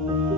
thank you